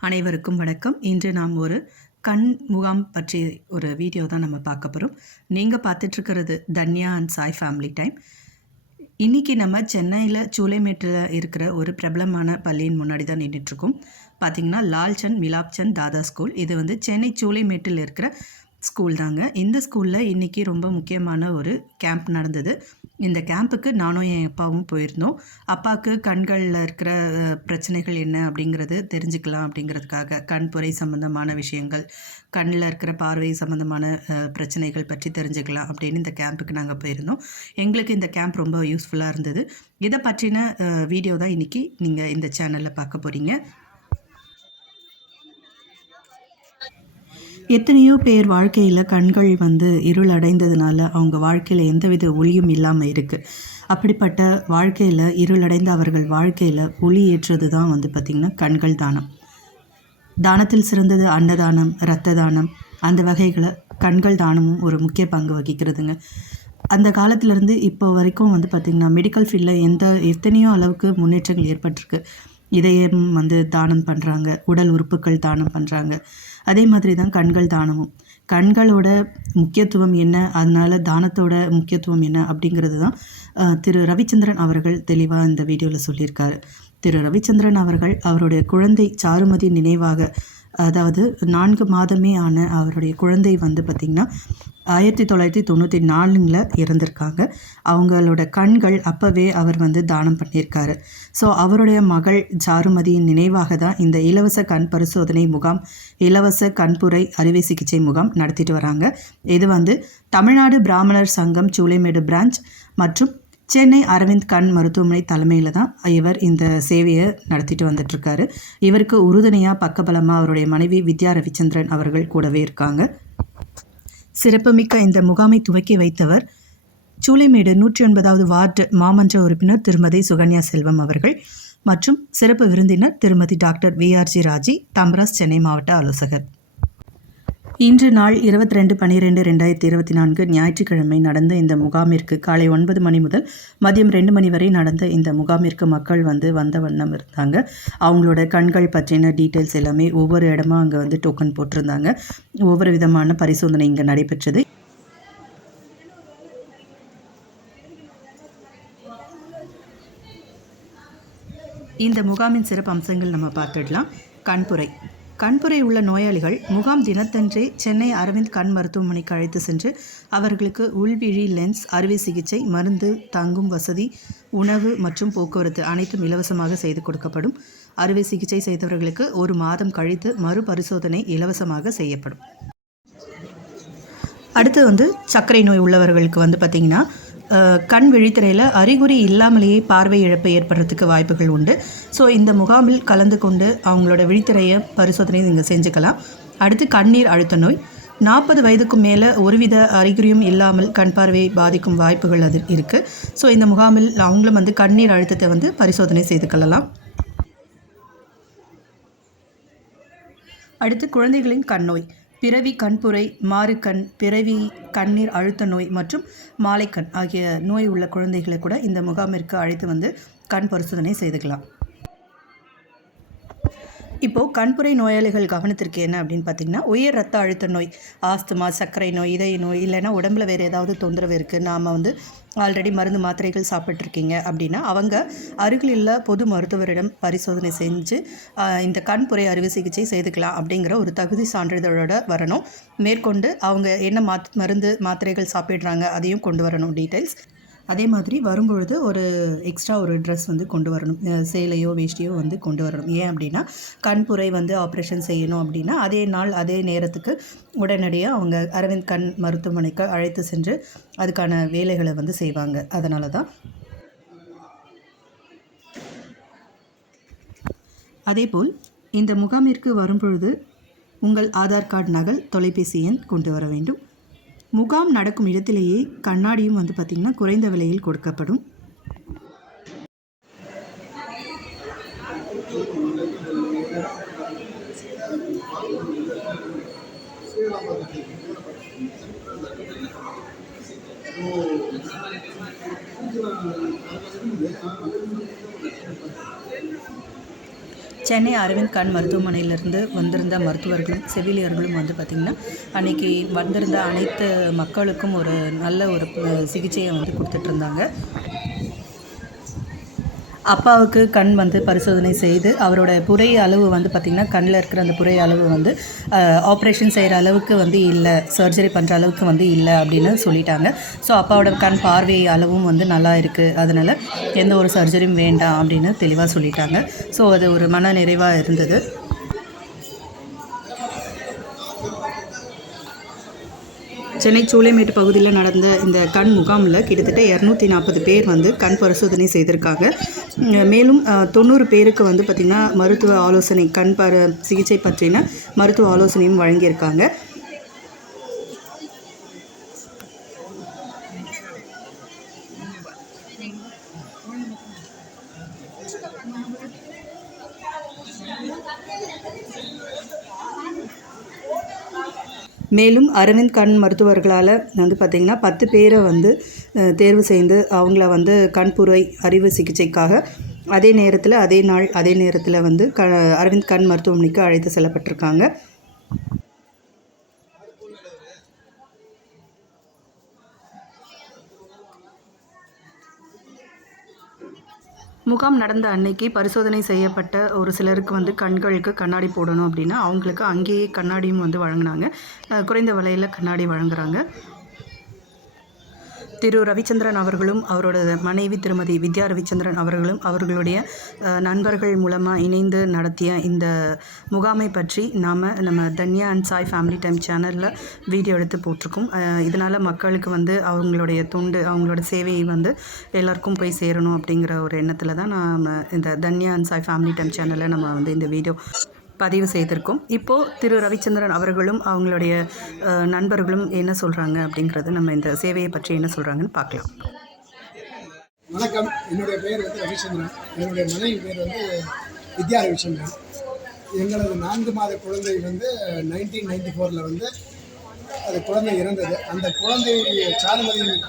அனைவருக்கும் வணக்கம். இன்று நாம் ஒரு கண் முகாம் பற்றி ஒரு வீடியோ தான் நம்ம பார்க்க போகிறோம் நீங்கள் பார்த்துட்ருக்கிறது Dhanya and Sai family time இன்றைக்கி நம்ம சென்னையில் சூளைமேட்டில் இருக்கிற ஒரு பிரபலமான பள்ளியின் முன்னாடி தான் நின்றுட்டுருக்கோம் பார்த்திங்கன்னா லால்சந்த் மிலாப்சந்த் தாதா ஸ்கூல் இது வந்து சென்னை சூளைமேட்டில் இருக்கிற ஸ்கூல் தாங்க. இந்த ஸ்கூலில் இன்றைக்கி ரொம்ப முக்கியமான ஒரு கேம்ப் நடந்தது. இந்த கேம்புக்கு நானும் என் அப்பாவும் போயிருந்தோம். அப்பாவுக்கு கண்களில் இருக்கிற பிரச்சனைகள் என்ன அப்படிங்கிறது தெரிஞ்சுக்கலாம் அப்படிங்கிறதுக்காக கண்புரை சம்மந்தமான விஷயங்கள் கண்ணில் இருக்கிற பார்வை சம்மந்தமான பிரச்சனைகள் பற்றி தெரிஞ்சுக்கலாம் அப்படின்னு இந்த கேம்புக்கு நாங்கள் போயிருந்தோம். எங்களுக்கு இந்த கேம்ப் ரொம்ப யூஸ்ஃபுல்லாக இருந்தது. இதை பற்றின வீடியோ தான் இன்றைக்கி நீங்கள் இந்த சேனலில் பார்க்க போகிறீங்க எத்தனையோ பேர் வாழ்க்கையில் கண்கள் வந்து இருள் அடைந்ததுனால அவங்க வாழ்க்கையில் எந்தவித ஒளியும் இல்லாமல் இருக்குது அப்படிப்பட்ட வாழ்க்கையில் இருளடைந்த அவர்கள் வாழ்க்கையில் ஒளி ஏற்றது தான் வந்து பார்த்திங்கன்னா கண்கள் தானம். தானத்தில் சிறந்தது அன்னதானம் இரத்த தானம். அந்த வகைகளை கண்கள் தானமும் ஒரு முக்கிய பங்கு வகிக்கிறதுங்க. அந்த காலத்திலேருந்து இப்போ வரைக்கும் வந்து பார்த்திங்கன்னா மெடிக்கல் ஃபீல்டில் எந்த எத்தனையோ அளவுக்கு முன்னேற்றங்கள் ஏற்பட்டிருக்கு. இதயம் வந்து தானம் பண்ணுறாங்க உடல் உறுப்புகள் தானம் பண்ணுறாங்க அதே மாதிரி தான் கண்கள் தானமும். கண்களோட முக்கியத்துவம் என்ன? அதனால தானத்தோட முக்கியத்துவம் என்ன? அப்படிங்கிறது தான் திரு ரவிச்சந்திரன் அவர்கள் தெளிவாக இந்த வீடியோவில் சொல்லியிருக்காரு. திரு ரவிச்சந்திரன் அவர்கள் அவருடைய குழந்தை சாருமதி நினைவாக அதாவது நான்கு மாதமே ஆன அவருடைய குழந்தை வந்து பார்த்திங்கன்னா ஆயிரத்தி தொள்ளாயிரத்தி தொண்ணூற்றி நாலுல இறந்திருக்காங்க. அவங்களோட கண்கள் அப்போவே அவர் வந்து தானம் பண்ணியிருக்காரு. ஸோ அவருடைய மகள் சாருமதியின் நினைவாக தான் இந்த இலவச கண் பரிசோதனை முகாம் இலவச கண்புரை அறுவை சிகிச்சை முகாம் நடத்திட்டு வராங்க. இது வந்து தமிழ்நாடு பிராமணர் சங்கம் சூளைமேடு பிரான்ச் மற்றும் சென்னை அரவிந்த் கண் மருத்துவமனை தலைமையில் தான் இவர் இந்த சேவையை நடத்திட்டு வந்துட்டுருக்காரு. இவருக்கு உறுதுணையாக பக்கபலமாக அவருடைய மனைவி வித்யா ரவிச்சந்திரன் அவர்கள் கூடவே இருக்காங்க. சிறப்புமிக்க இந்த முகாமை துவக்கி வைத்தவர் சூளைமேடு நூற்றி ஒன்பதாவது வார்டு மாமன்ற உறுப்பினர் திருமதி சுகன்யா செல்வம் அவர்கள் மற்றும் சிறப்பு விருந்தினர் திருமதி doctor V R G Raji தம்ராஸ் Chennai மாவட்ட ஆலோசகர். இன்று நாள் இருபத்தி ரெண்டு பன்னிரெண்டு ரெண்டாயிரத்தி இருபத்தி நான்கு ஞாயிற்றுக்கிழமை நடந்த இந்த முகாமிற்கு காலை ஒன்பது மணி முதல் மதியம் ரெண்டு மணி வரை நடந்த இந்த முகாமிற்கு மக்கள் வந்து வந்த வண்ணம் இருந்தாங்க. அவங்களோட கண்கள் பற்றின டீட்டெயில்ஸ் எல்லாமே ஒவ்வொரு இடமா அங்கே வந்து டோக்கன் போட்டிருந்தாங்க. ஒவ்வொரு விதமான பரிசோதனை இங்கே நடைபெற்றது. இந்த முகாமின் சிறப்பு அம்சங்கள் நம்ம பார்த்துடலாம். கண்புரை. கண்புரை உள்ள நோயாளிகள் முகாம் தினத்தன்றே சென்னை அரவிந்த் கண் மருத்துவமனைக்கு அழைத்து சென்று அவர்களுக்கு உள்விழி லென்ஸ் அறுவை சிகிச்சை மருந்து தங்கும் வசதி உணவு மற்றும் போக்குவரத்து அனைத்தும் இலவசமாக செய்து கொடுக்கப்படும். அறுவை சிகிச்சை செய்தவர்களுக்கு ஒரு மாதம் கழித்து மறுபரிசோதனை இலவசமாக செய்யப்படும். அடுத்து வந்து சர்க்கரை நோய் உள்ளவர்களுக்கு வந்து பார்த்திங்கன்னா கண் விழித்திரையில் அறிகுறி இல்லாமலேயே பார்வை இழப்பு ஏற்படுறதுக்கு வாய்ப்புகள் உண்டு. ஸோ இந்த முகாமில் கலந்து கொண்டு அவங்களோட விழித்திரையை பரிசோதனை நீங்கள் செஞ்சுக்கலாம். அடுத்து கண்ணீர் அழுத்த நோய். நாற்பது வயதுக்கு மேலே ஒருவித அறிகுறியும் இல்லாமல் கண் பார்வையை பாதிக்கும் வாய்ப்புகள் அது இருக்குது ஸோ இந்த முகாமில் அவங்களும் வந்து கண்ணீர் அழுத்தத்தை வந்து பரிசோதனை செய்து கொள்ளலாம். அடுத்து குழந்தைகளின் கண் நோய். பிறவி கண்புரை மாறுக்கண் பிறவி கண்ணீர் அழுத்த நோய் மற்றும் மாலைக்கண் ஆகிய நோய் உள்ள குழந்தைகளை கூட இந்த முகாமிற்கு அழைத்து வந்து கண் பரிசோதனை செய்துக்கலாம். இப்போது கண்புரை நோயாளிகள் கவனத்திற்கு என்ன அப்படின்னு பார்த்தீங்கன்னா உயர் ரத்த அழுத்த நோய் ஆஸ்துமா சர்க்கரை நோய் இதய நோய் இல்லைன்னா உடம்புல வேறு ஏதாவது தொந்தரவு இருக்குது நாம் வந்து ஆல்ரெடி மருந்து மாத்திரைகள் சாப்பிட்ருக்கீங்க அப்படின்னா அவங்க அருகில் உள்ள பொது மருத்துவரிடம் பரிசோதனை செஞ்சு இந்த கண்புரை அறுவை சிகிச்சை செய்துக்கலாம் அப்படிங்கிற ஒரு தகுதி சான்றிதழோட வரணும். மேற்கொண்டு அவங்க என்ன மாத் மருந்து மாத்திரைகள் சாப்பிட்றாங்க அதையும் கொண்டு வரணும் டீட்டெயில்ஸ் அதே மாதிரி வரும்பொழுது ஒரு எக்ஸ்ட்ரா ஒரு ட்ரெஸ் வந்து கொண்டு வரணும். சேலையோ வேஷ்டியோ வந்து கொண்டு வரணும். ஏன் அப்படின்னா கண்புரை வந்து ஆப்ரேஷன் செய்யணும் அப்படின்னா அதே நாள் அதே நேரத்துக்கு உடனடியாக அவங்க அரவிந்த் கண் மருத்துவமனைக்கு அழைத்து சென்று அதுக்கான வேலைகளை வந்து செய்வாங்க. அதனால தான் அதேபோல் இந்த முகாமிற்கு வரும்பொழுது உங்கள் ஆதார் கார்டு நகல் தொலைபேசி எண் கொண்டு வர வேண்டும். முகாம் நடக்கும் இடத்திலேயே கண்ணாடியும் வந்து பார்த்திங்கன்னா குறைந்த விலையில் கொடுக்கப்படும். சென்னை அரவிந்த் கண் மருத்துவமனையிலிருந்து வந்திருந்த மருத்துவர்களும் செவிலியர்களும் வந்து பார்த்திங்கன்னா அன்னைக்கு வந்திருந்த அனைத்து மக்களுக்கும் ஒரு நல்ல ஒரு சிகிச்சையை வந்து கொடுத்துட்ருந்தாங்க அப்பாவுக்கு கண் வந்து பரிசோதனை செய்து அவரோட புரை அளவு வந்து பார்த்திங்கன்னா கண்ணில் இருக்கிற அந்த புரை அளவு வந்து ஆப்ரேஷன் செய்கிற அளவுக்கு வந்து இல்லை சர்ஜரி பண்ணுற அளவுக்கு வந்து இல்லை அப்படின்னு சொல்லிட்டாங்க. ஸோ அப்பாவோட கண் பார்வை அளவும் வந்து நல்லா இருக்குது அதனால் எந்த ஒரு சர்ஜரியும் வேண்டாம் அப்படின்னு தெளிவாக சொல்லிட்டாங்க. ஸோ அது ஒரு மன நிறைவாக இருந்தது. சென்னை சூளைமேட்டு பகுதியில் நடந்த இந்த கண் முகாமில் கிட்டத்தட்ட இரநூத்தி நாற்பது பேர் வந்து கண் பரிசோதனை செய்திருக்காங்க. மேலும் தொண்ணூறு பேருக்கு வந்து பார்த்திங்கன்னா மருத்துவ ஆலோசனை கண் பார சிகிச்சை பற்றின மருத்துவ ஆலோசனையும் வழங்கியிருக்காங்க. மேலும் அரவிந்த் கண் மருத்துவர்களால் வந்து பார்த்திங்கன்னா பத்து பேரை வந்து தேர்வு செய்து அவங்கள வந்து கண்புரை அறிவு சிகிச்சைக்காக அதே நேரத்தில் அதே நாள் அதே நேரத்தில் வந்து க அரவிந்த் கண் மருத்துவமனைக்கு அழைத்து செல்லப்பட்டிருக்காங்க. முகாம் நடந்த அன்னைக்கு பரிசோதனை செய்யப்பட்ட ஒரு சிலருக்கு வந்து கண்களுக்கு கண்ணாடி போடணும் அப்படின்னா அவங்களுக்கு அங்கேயே கண்ணாடியும் வந்து வழங்கினாங்க. குறைந்த விலையில் கண்ணாடி வழங்குறாங்க. திரு ரவிச்சந்திரன் அவர்களும் அவரோட மனைவி திருமதி வித்யா ரவிச்சந்திரன் அவர்களும் அவர்களுடைய நண்பர்கள் மூலமாக இணைந்து நடத்திய இந்த முகாமை பற்றி நாம் நம்ம Dhanya and Sai family time சேனலில் வீடியோ எடுத்து போட்டிருக்கோம். இதனால் மக்களுக்கு வந்து அவங்களுடைய தொண்டு அவங்களோட சேவையை வந்து எல்லாருக்கும் போய் சேரணும் அப்படிங்கிற ஒரு எண்ணத்தில் தான் நாம் இந்த Dhanya and Sai family time சேனலில் நம்ம வந்து இந்த வீடியோ பதிவு செய்திருக்கோம். இப்போது திரு ரவிச்சந்திரன் அவர்களும் அவங்களுடைய நண்பர்களும் என்ன சொல்கிறாங்க அப்படிங்கிறது நம்ம இந்த சேவையை பற்றி என்ன சொல்கிறாங்கன்னு பார்க்கலாம். வணக்கம். என்னுடைய பெயர் வந்து ரவிச்சந்திரன். என்னுடைய மனைவி பேர் வந்து வித்யா ரவிச்சந்திரன். எங்களது நான்கு மாத குழந்தை வந்து நைன்டீன் நைன்டி ஃபோரில் வந்து அது குழந்தை இறந்தது. அந்த குழந்தை சாருமதியின்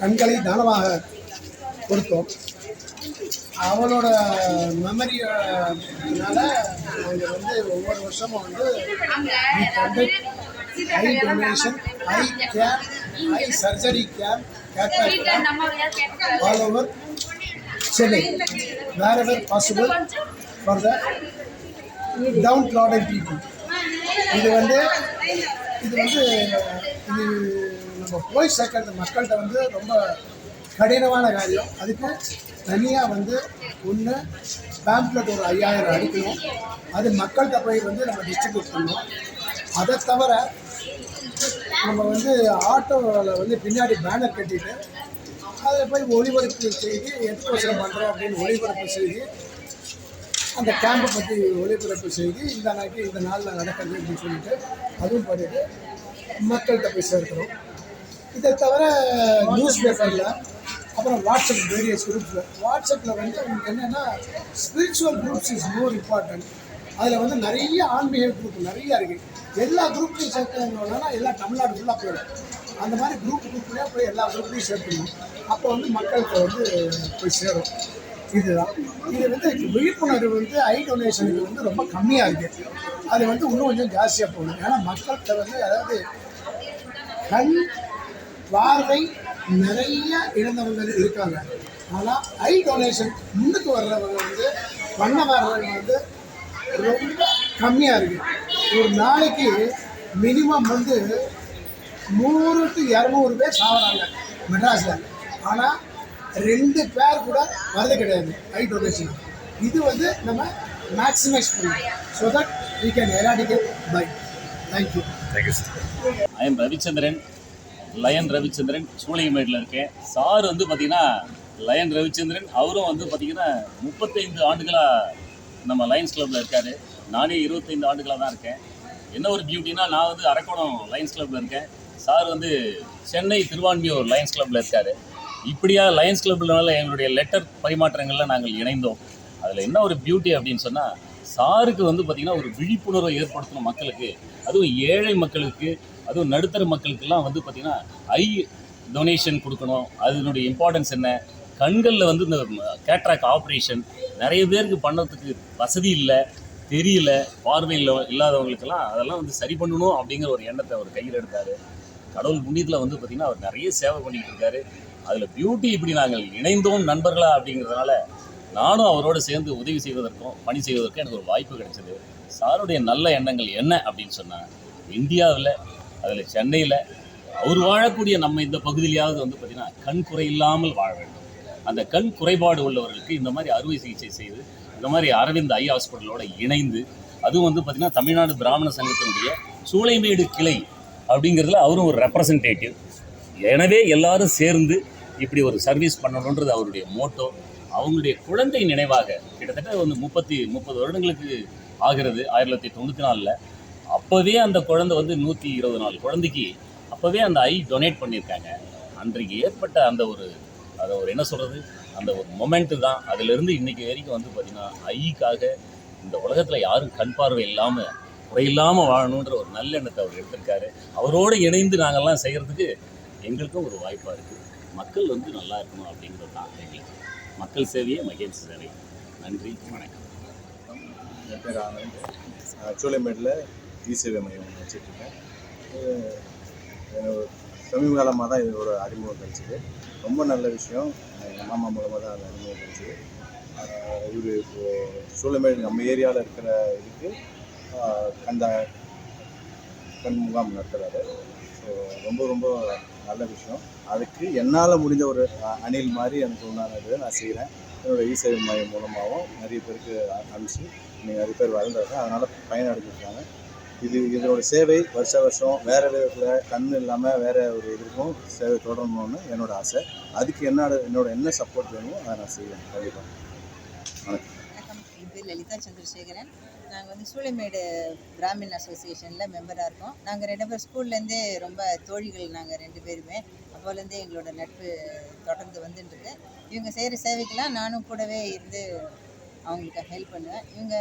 கண்களை தானமாக கொடுத்தோம் அவளோட மெமரினால நாங்கள் வந்து ஒவ்வொரு வருஷமும் வந்து eye donation eye camp eye surgery camp over Chennai wherever possible for the down downtrodden people இது வந்து இது வந்து இது நம்ம போய் சேர்க்கறது மக்கள்கிட்ட வந்து ரொம்ப கடினமான காரியம். அதுக்கு தனியாக வந்து ஒன்று பேம்ப்ளெட் ஒரு ஐயாயிரம் அடிக்கணும். அது மக்கள்கிட்ட போய் வந்து நம்ம டிஸ்ட்ரிபியூட் பண்ணணும். அதை தவிர நம்ம வந்து ஆட்டோவில் வந்து பின்னாடி பேனர் கட்டிட்டு அதில் போய் ஒளிபரப்பு செய்து எக்ஸ்போசர் பண்ணுறோம் அப்படின்னு ஒளிபரப்பு செய்து அந்த கேம்பை பற்றி ஒளிபரப்பு செய்து இந்த நாளைக்கு இந்த நாளில் நடக்கிறது அப்படின்னு சொல்லிட்டு அதுவும் பண்ணிட்டு மக்கள்கிட்ட போய் சேர்க்கிறோம். இதை தவிர நியூஸ் பேப்பரில் அப்புறம் வாட்ஸ்அப் வேரியஸ் குரூப்ஸில் வாட்ஸ்அப்பில் வந்து உங்களுக்கு என்னென்னா spiritual groups is more important அதில் வந்து நிறைய ஆன்மீக குரூப் நிறைய இருக்குது எல்லா குரூப்லையும் சேர்க்கணும்னா எல்லாம் தமிழ்நாடு ஃபுல்லாக போயிடும். அந்த மாதிரி குரூப் குரூப்லேயே போய் எல்லா குரூப்லையும் சேர்க்கணும். அப்போ வந்து மக்களுக்கு வந்து போய் சேரும். இதுதான். இது வந்து விழிப்புணர்வு வந்து ஐ டொனேஷனுக்கு வந்து ரொம்ப கம்மியாக இருக்குது அது வந்து இன்னும் கொஞ்சம் ஜாஸ்தியாக போகணும் ஏன்னா மக்கள்கிட்ட வந்து அதாவது கண் பார்வை நிறைய இழந்தவங்க இருக்காங்க. ஆனால் ஐ டொனேஷன் முன்னுக்கு வர்றவங்க வந்து பண்ண வர்றவங்க வந்து ரொம்ப கம்மியாக இருக்குது ஒரு நாளைக்கு மினிமம் வந்து நூறு டு இரநூறு பேர் சாப்பிட்றாங்க மெட்ராஸில். ஆனால் ரெண்டு பேர் கூட வரது கிடையாது ஐ டொனேஷன் இது வந்து நம்ம மேக்ஸிமைஸ் பண்ணணும். So that we can eradicate bye thank you I am Ravichandran lion Ravichandran சூளையமேட்டில் இருக்கேன் சார் வந்து பார்த்தீங்கன்னா லயன் ரவிச்சந்திரன் அவரும் வந்து பார்த்தீங்கன்னா முப்பத்தைந்து ஆண்டுகளாக நம்ம லயன்ஸ் கிளப்பில் இருக்கார். நானே இருபத்தைந்து ஆண்டுகளாக தான் இருக்கேன். என்ன ஒரு பியூட்டினா நான் வந்து அரக்கோணம் லயன்ஸ் கிளப்பில் இருக்கேன். சார் வந்து சென்னை திருவான்மியூர் லயன்ஸ் கிளப்பில் இருக்கார். இப்படியா லயன்ஸ் கிளப்னால எங்களுடைய லெட்டர் பரிமாற்றங்களில் நாங்கள் இணைந்தோம். அதில் என்ன ஒரு பியூட்டி அப்படின்னு சொன்னால் சாருக்கு வந்து பார்த்திங்கன்னா ஒரு விழிப்புணர்வை ஏற்படுத்தணும் மக்களுக்கு அதுவும் ஏழை மக்களுக்கு அதுவும் நடுத்தர மக்களுக்கெல்லாம் வந்து பார்த்திங்கன்னா ஐ டொனேஷன் கொடுக்கணும். அதனுடைய இம்பார்ட்டன்ஸ் என்ன? கண்களில் வந்து இந்த கேட்ராக் ஆப்ரேஷன் நிறைய பேருக்கு பண்ணுறதுக்கு வசதி இல்லை தெரியல பார்வையில் இல்லாதவங்களுக்கெல்லாம் அதெல்லாம் வந்து சரி பண்ணணும் அப்படிங்கிற ஒரு எண்ணத்தை அவர் கையில் எடுத்தார். கடவுள் புண்ணியத்தில் வந்து பார்த்திங்கன்னா அவர் நிறைய சேவை பண்ணிக்கிட்டு இருக்காரு. அதில் பியூட்டி இப்படி நாங்கள் இணைந்தோம் நண்பர்களா அப்படிங்கிறதுனால நானும் அவரோடு சேர்ந்து உதவி செய்வதற்கும் பணி செய்வதற்கும் எனக்கு ஒரு வாய்ப்பு கிடைச்சது. சாருடைய நல்ல எண்ணங்கள் என்ன அப்படின்னு சொன்னால் இந்தியாவில் அதில் சென்னையில் அவர் வாழக்கூடிய நம்ம இந்த பகுதியிலையாவது வந்து பார்த்திங்கன்னா கண் குறை இல்லாமல் வாழ வேண்டும். அந்த கண் குறைபாடு உள்ளவர்களுக்கு இந்த மாதிரி அறுவை சிகிச்சை செய்து இந்த மாதிரி அரவிந்த் ஐ ஹாஸ்பிட்டலோட இணைந்து அதுவும் வந்து பார்த்திங்கன்னா தமிழ்நாடு பிராமண சங்கத்தினுடைய சூளைமேடு கிளை அப்படிங்கிறதுல அவரும் ஒரு ரெப்ரசன்டேட்டிவ் எனவே எல்லாரும் சேர்ந்து இப்படி ஒரு சர்வீஸ் பண்ணணுன்றது அவருடைய மோட்டோ அவங்களுடைய குழந்தை நினைவாக கிட்டத்தட்ட வந்து முப்பத்தி முப்பது வருடங்களுக்கு ஆகிறது. ஆயிரத்தி தொள்ளாயிரத்தி தொண்ணூற்றி நாலில் அப்போவே அந்த குழந்தை வந்து நூற்றி இருபது நாள் குழந்தைக்கு அப்போவே அந்த ஐ டொனேட் பண்ணியிருக்காங்க. அன்றைக்கு ஏற்பட்ட அந்த ஒரு அதை ஒரு என்ன சொல்கிறது அந்த ஒரு மொமெண்ட்டு தான். அதிலிருந்து இன்னைக்கு வரைக்கும் வந்து பார்த்திங்கன்னா ஐக்காக இந்த உலகத்தில் யாரும் கண் பார்வை இல்லாமல் குறையில்லாமல் வாழணுன்ற ஒரு நல்லெண்ணத்தை அவர் எடுத்திருக்காரு. அவரோடு இணைந்து நாங்கள்லாம் செய்கிறதுக்கு எங்களுக்கும் ஒரு வாய்ப்பாக இருக்குது மக்கள் வந்து நல்லா இருக்கணும் அப்படிங்கிறது தான் எங்களுக்கு. மக்கள் சேவையே மகேஷ் சேவை. நன்றி வணக்கம். என் பேர் ஆனந்த். சூளைமேட்டில் இ சேவை மையம் ஒன்று வச்சுட்ருக்கேன் சமீப காலமாக தான் இது ஒரு அறிமுகம் கிடைச்சிது. ரொம்ப நல்ல விஷயம். எங்கள் மாமா மூலமாக தான் அது அறிமுகம் கிடைச்சிது. இவர் இப்போது சூளைமேடு நம்ம ஏரியாவில் இருக்கிற இதுக்கு ஆஹ், கண்ட கண் முகாம் நடத்துகிறாரு ஸோ ரொம்ப ரொம்ப நல்ல விஷயம். அதுக்கு என்னால் முடிஞ்ச ஒரு அணில் மாதிரி எனக்கு உண்டானது நான் செய்கிறேன் என்னோடய இ சேவை மையம் மூலமாகவும் நிறைய பேருக்கு அனுப்பிச்சு நீங்கள் நிறைய பேர் வளர்ந்துருக்காங்க. அதனால் பயனடைஞ்சிருக்காங்க இது இதனோட சேவை வருஷ வருஷம் வேறு விதத்தில் கண் இல்லாமல் வேறு ஒரு இதுக்கும் சேவை தொடரணும்னு என்னோட ஆசை. அதுக்கு என்னோட என்னோட என்ன சப்போர்ட் வேணுமோ அதை நான் செய்வேன். கண்டிப்பாக வணக்கம். வணக்கம். என் பேர் லலிதா சந்திரசேகரன். நாங்கள் வந்து சூளைமேடு பிராமின் அசோசியேஷனில் மெம்பராக இருக்கோம். நாங்கள் ரெண்டு பேர் ஸ்கூல்லேருந்தே ரொம்ப தோழிகள் நாங்கள் ரெண்டு பேருமே. அப்போலேருந்தே எங்களோட நட்பு தொடர்ந்து வந்துட்டுருக்கு. இவங்க செய்கிற சேவைக்கெல்லாம் நானும் கூடவே இருந்து அவங்களுக்கு ஹெல்ப் பண்ணுவேன். இவங்க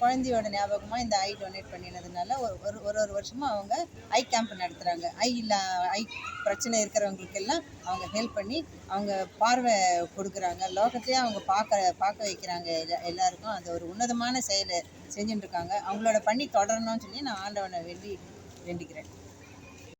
குழந்தையோட ஞாபகமாக இந்த ஐ டொனேட் பண்ணினதுனால ஒரு ஒரு ஒரு ஒரு வருஷமாக அவங்க ஐ கேம்ப் நடத்துகிறாங்க ஐ இல்லா ஐ பிரச்சனை இருக்கிறவங்களுக்கெல்லாம் அவங்க ஹெல்ப் பண்ணி அவங்க பார்வை கொடுக்குறாங்க. லோகத்தையே அவங்க பார்க்க பார்க்க வைக்கிறாங்க. எல்லாருக்கும் அந்த ஒரு உன்னதமான செயலை செஞ்சுட்டு இருக்காங்க. அவங்களோட பண்ணி தொடரணும்னு சொல்லி நான் ஆண்டவனை வேண்டி வேண்டிக்கிறேன்.